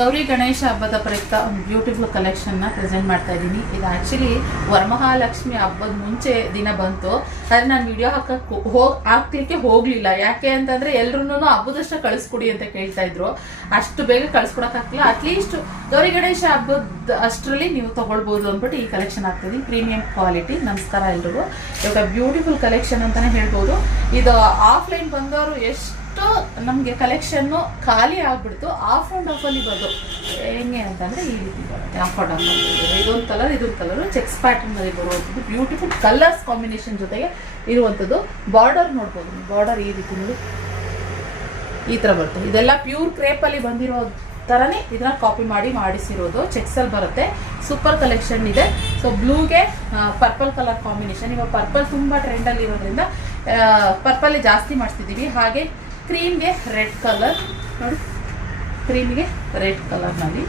ಗೌರಿ ಗಣೇಶ ಹಬ್ಬದ ಪ್ರಯುಕ್ತ ಒಂದು ಬ್ಯೂಟಿಫುಲ್ ಕಲೆಕ್ಷನ್ನ ಪ್ರೆಸೆಂಟ್ ಮಾಡ್ತಾ ಇದ್ದೀನಿ. ಇದು ಆ್ಯಕ್ಚುಲಿ ವರಮಹಾಲಕ್ಷ್ಮಿ ಹಬ್ಬದ ಮುಂಚೆ ದಿನ ಬಂತು, ಆದರೆ ನಾನು ವಿಡಿಯೋ ಹಾಕ್ಲಿಕ್ಕೆ ಹೋಗಲಿಲ್ಲ. ಯಾಕೆ ಅಂತಂದರೆ ಎಲ್ಲರೂ ಹಬ್ಬದಷ್ಟು ಕಳಿಸ್ಕೊಡಿ ಅಂತ ಕೇಳ್ತಾ ಇದ್ರು. ಅಷ್ಟು ಬೇಗ ಕಳಿಸ್ಕೊಡೋಕ್ಕಾಗಲಿಲ್ಲ. ಅಟ್ಲೀಸ್ಟ್ ಗೌರಿ ಗಣೇಶ ಹಬ್ಬದ ಅಷ್ಟರಲ್ಲಿ ನೀವು ತೊಗೊಳ್ಬೋದು ಅಂದ್ಬಿಟ್ಟು ಈ ಕಲೆಕ್ಷನ್ ಆಗ್ತಾಯಿದ್ದೀನಿ. Premium quality. ನಮಸ್ಕಾರ ಎಲ್ರಿಗೂ. ಇವಾಗ ಬ್ಯೂಟಿಫುಲ್ ಕಲೆಕ್ಷನ್ ಅಂತಲೇ ಹೇಳ್ಬೋದು. ಇದು ಆಫ್ಲೈನ್ ಬಂದವರು ಎಷ್ಟು ನಮಗೆ ಕಲೆಕ್ಷನ್ನು ಖಾಲಿ ಆಗ್ಬಿಡ್ತು. ಆಫ್ ಆ್ಯಂಡ್ ಆಫಲ್ಲಿ ಬಂದು ಹೆಂಗೆ ಅಂತಂದರೆ ಈ ರೀತಿ ಬರುತ್ತೆ. ಆಫ್ ಆ್ಯಂಡ್ ಆಫ್ ಇದೊಂದು ಕಲರ್, ಇದೊಂದು ಕಲರು, ಚೆಕ್ಸ್ ಪ್ಯಾಟರ್ನಲ್ಲಿ ಬರುವಂಥದ್ದು ಬ್ಯೂಟಿಫುಲ್ ಕಲರ್ಸ್ ಕಾಂಬಿನೇಷನ್ ಜೊತೆಗೆ ಇರುವಂಥದ್ದು. ಬಾರ್ಡರ್ ನೋಡ್ಬೋದು, ಬಾರ್ಡರ್ ಈ ರೀತಿ ನೋಡಿ ಈ ಥರ ಬರುತ್ತೆ. ಇದೆಲ್ಲ ಪ್ಯೂರ್ ಕ್ರೇಪಲ್ಲಿ ಬಂದಿರೋ ಥರನೇ ಇದನ್ನ ಕಾಪಿ ಮಾಡಿಸಿರೋದು. ಚೆಕ್ಸಲ್ಲಿ ಬರುತ್ತೆ. ಸೂಪರ್ ಕಲೆಕ್ಷನ್ ಇದೆ. ಸೊ ಬ್ಲೂಗೆ ಪರ್ಪಲ್ ಕಲರ್ ಕಾಂಬಿನೇಷನ್. ಇವಾಗ ಪರ್ಪಲ್ ತುಂಬ ಟ್ರೆಂಡಲ್ಲಿ ಇರೋದ್ರಿಂದ ಪರ್ಪಲ್ಲೇ ಜಾಸ್ತಿ ಮಾಡಿಸ್ತಿದ್ದೀವಿ. ಹಾಗೆ ಕ್ರೀಮ್ಗೆ ರೆಡ್ ಕಲರ್ ನೋಡಿ, ಕ್ರೀಮ್ಗೆ ರೆಡ್ ಕಲರ್ನಲ್ಲಿ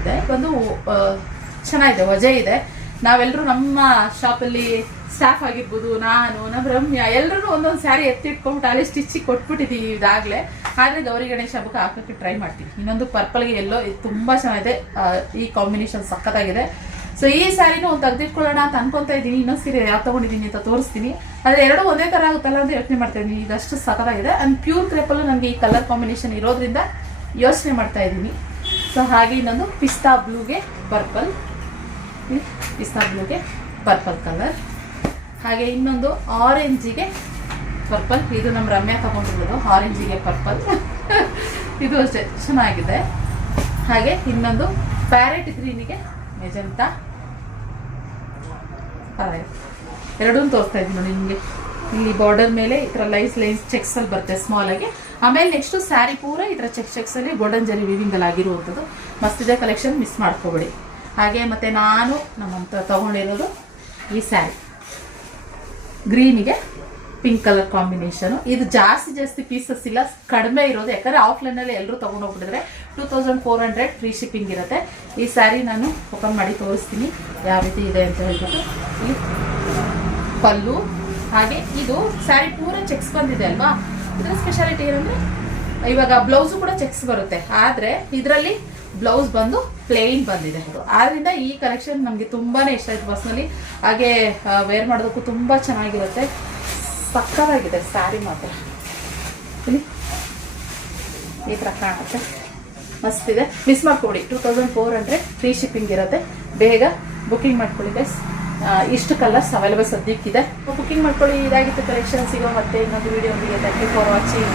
ಇದೆ. ಒಂದು ಚೆನ್ನಾಗಿದೆ, ವಜೆ ಇದೆ. ನಾವೆಲ್ಲರೂ ನಮ್ಮ ಶಾಪಲ್ಲಿ ಸ್ಟಾಫ್ ಆಗಿರ್ಬೋದು, ನಾನು, ನಮ್ಮ ರಮ್ಯಾ ಎಲ್ಲರೂ ಒಂದೊಂದು ಸ್ಯಾರಿ ಎತ್ತಿಟ್ಕೊಂಡ್ಬಿಟ್ಟು ಅಲ್ಲಿ ಸ್ಟಿಚಿಗೆ ಕೊಟ್ಬಿಟ್ಟಿದ್ದೀವಿ ಇದಾಗಲೇ. ಆದರೆ ಗೌರಿ ಗಣೇಶ ಹಬ್ಬಕ್ಕೆ ಹಾಕೋಕ್ಕೆ ಟ್ರೈ ಮಾಡ್ತೀವಿ. ಇನ್ನೊಂದು ಪರ್ಪಲ್ಗೆ ಎಲ್ಲೋ ಇದು ತುಂಬ ಚೆನ್ನಾಗಿದೆ. ಈ ಕಾಂಬಿನೇಷನ್ ಸಖತ್ತಾಗಿದೆ. ಸೊ ಈ ಸ್ಯಾರಿನೂ ಒಂದು ತೆಗೆದಿಟ್ಕೊಳ್ಳೋಣ ಅಂತ ಅನ್ಕೊತಾ ಇದ್ದೀನಿ. ಇನ್ನೊಂದು ಸೀರೆ ಯಾವ್ದು ತೊಗೊಂಡಿದ್ದೀನಿ ಅಂತ ತೋರಿಸ್ತೀನಿ. ಆದರೆ ಎರಡೂ ಒಂದೇ ಥರ ಆಗುತ್ತಲ್ಲ ಅಂತ ಯೋಚನೆ ಮಾಡ್ತಾ ಇದ್ದೀನಿ. ಇದಷ್ಟು ಸಖತ್ತಾಗಿದೆ. ಆ್ಯಂಡ್ ಪ್ಯೂರ್ ಕ್ರೇಪಲ್ಲೂ ನನಗೆ ಈ ಕಲರ್ ಕಾಂಬಿನೇಷನ್ ಇರೋದ್ರಿಂದ ಯೋಚನೆ ಮಾಡ್ತಾ ಇದ್ದೀನಿ. ಸೊ ಹಾಗೆ ಇನ್ನೊಂದು ಪಿಸ್ತಾ ಬ್ಲೂಗೆ ಪರ್ಪಲ್, ಪಿಸ್ತಾ ಬ್ಲೂಗೆ ಪರ್ಪಲ್ ಕಲರ್. ಹಾಗೆ ಇನ್ನೊಂದು ಆರೆಂಜಿಗೆ ಪರ್ಪಲ್. ಇದು ನಮ್ಮ ರಮ್ಯಾ ತಗೊಂಡಿರೋದು. ಆರೆಂಜಿಗೆ ಪರ್ಪಲ್ ಇದು ಅಷ್ಟೇ ಚೆನ್ನಾಗಿದೆ. ಹಾಗೆ ಇನ್ನೊಂದು ಪ್ಯಾರೆಟ್ ಗ್ರೀನಿಗೆ ಮೆಜೆಂಟಾ. ಎರಡೂ ತೋರಿಸ್ತಾ ಇದ್ದೀನಿ ನೋಡಿ ನಿಮಗೆ. ಇಲ್ಲಿ ಬಾರ್ಡರ್ ಮೇಲೆ ಈ ಥರ ಲೈನ್ಸ್ ಚೆಕ್ಸಲ್ಲಿ ಬರುತ್ತೆ ಸ್ಮಾಲ್ ಆಗಿ. ಆಮೇಲೆ ನೆಕ್ಸ್ಟು ಸ್ಯಾರಿ ಪೂರ ಈ ಥರ ಚೆಕ್ಸಲ್ಲಿ ಗೋಲ್ಡನ್ ಜರಿ ವಿವಿಂಗಲ್ಲಿ ಆಗಿರುವಂಥದ್ದು. ಮಸ್ತಿದೆ ಕಲೆಕ್ಷನ್, ಮಿಸ್ ಮಾಡ್ಕೋಬೇಡಿ. ಹಾಗೆ ಮತ್ತು ನಾನು ನಮ್ಮಂತ ತೊಗೊಂಡಿರೋದು ಈ ಸ್ಯಾರಿ ಗ್ರೀನಿಗೆ ಪಿಂಕ್ ಕಲರ್ ಕಾಂಬಿನೇಷನು. ಇದು ಜಾಸ್ತಿ ಪೀಸಸ್ ಇಲ್ಲ, ಕಡಿಮೆ ಇರೋದು. ಯಾಕಂದರೆ ಆಫ್ಲೈನಲ್ಲಿ ಎಲ್ಲರೂ ತೊಗೊಂಡೋಗ್ಬಿಟ್ಟಿದ್ರೆ 2400 ಫ್ರೀ ಶಿಪ್ಪಿಂಗ್ ಇರುತ್ತೆ. ಈ ಸ್ಯಾರಿ ನಾನು ಓಪನ್ ಮಾಡಿ ತೋರಿಸ್ತೀನಿ ಯಾವ ರೀತಿ ಇದೆ ಅಂತ ಹೇಳ್ಬಿಟ್ಟು. ಈ ಪಲ್ಲು. ಹಾಗೆ ಇದು ಸ್ಯಾರಿ ಪೂರ ಚೆಕ್ಸ್ ಬಂದಿದೆ ಅಲ್ವಾ. ಇದರ ಸ್ಪೆಷಾಲಿಟಿ ಏನಂದರೆ ಇವಾಗ ಬ್ಲೌಸು ಕೂಡ ಚೆಕ್ಸ್ ಬರುತ್ತೆ. ಆದರೆ ಇದರಲ್ಲಿ ಬ್ಲೌಸ್ ಬಂದು ಪ್ಲೇನ್ ಬಂದಿದೆ. ಆದ್ದರಿಂದ ಈ ಕಲೆಕ್ಷನ್ ನಮಗೆ ತುಂಬಾ ಇಷ್ಟ ಆಯಿತು ಪರ್ಸ್ನಲಿ. ಹಾಗೆ ವೇರ್ ಮಾಡೋದಕ್ಕೂ ತುಂಬ ಚೆನ್ನಾಗಿರುತ್ತೆ. ಸಕ್ಕತ್ತಾಗಿದೆ ಸ್ಯಾರಿ ಮಾತ್ರ. ಈ ಥರ ಕಾಣುತ್ತೆ, ಮಸ್ತಿದೆ. ಮಿಸ್ ಮಾಡ್ಕೊಬಿಡಿ. 2400 ಫ್ರೀ ಶಿಪ್ಪಿಂಗ್ ಇರುತ್ತೆ. ಬೇಗ ಬುಕ್ಕಿಂಗ್ ಮಾಡ್ಕೊಳ್ಳಿ ಗೈಸ್. ಇಷ್ಟು ಕಲರ್ಸ್ ಅವೈಲೇಬಲ್ ಸದ್ಯಕ್ಕಿದೆ. ಬುಕ್ಕಿಂಗ್ ಮಾಡ್ಕೊಳ್ಳಿ. ಇದಾಗಿತ್ತು ಕಲೆಕ್ಷನ್. ಸಿಗೋ ಮತ್ತೆ ಇನ್ನೊಂದು video. Thank you for watching.